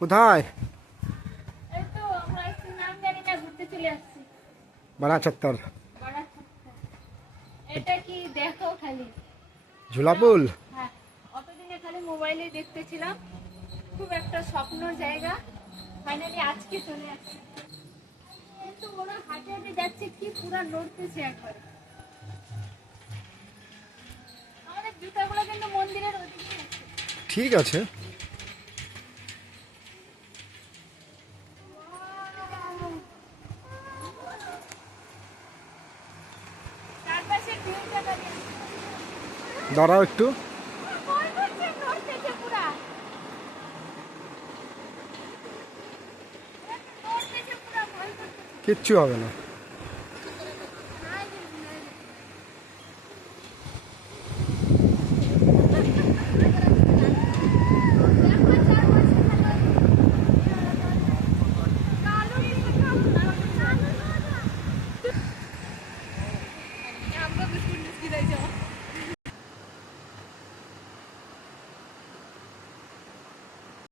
কোথায়? এই তো আমরা একটু নাম জানি না, ঘুরতে চলে আসছি। বাড়া চত্বর। বড়া চত্বর। এটা কি দেখো খালি। ঝুলাপুল। হ্যাঁ, অতদিনে খালি মোবাইলে দেখতেছিলাম, খুব একটা স্বপ্ন জায়গা। ফাইনালি আজকে চলে আসছি। কিন্তু ওরা হাঁটে হাঁটে যাচ্ছে, কি পুরা নড়তেছে একবারে। আমাদের জুতাগুলো কিন্তু মন্দিরের ওদিকে আছে। ঠিক আছে। চারপাশে ভিউটা দাঁড়িয়ে দাঁড়াও একটু। ভয় করছে, নড়তেছে পুরা। নড়তেছে পুরা, ভয় করছে। কিচ্ছু হবে না।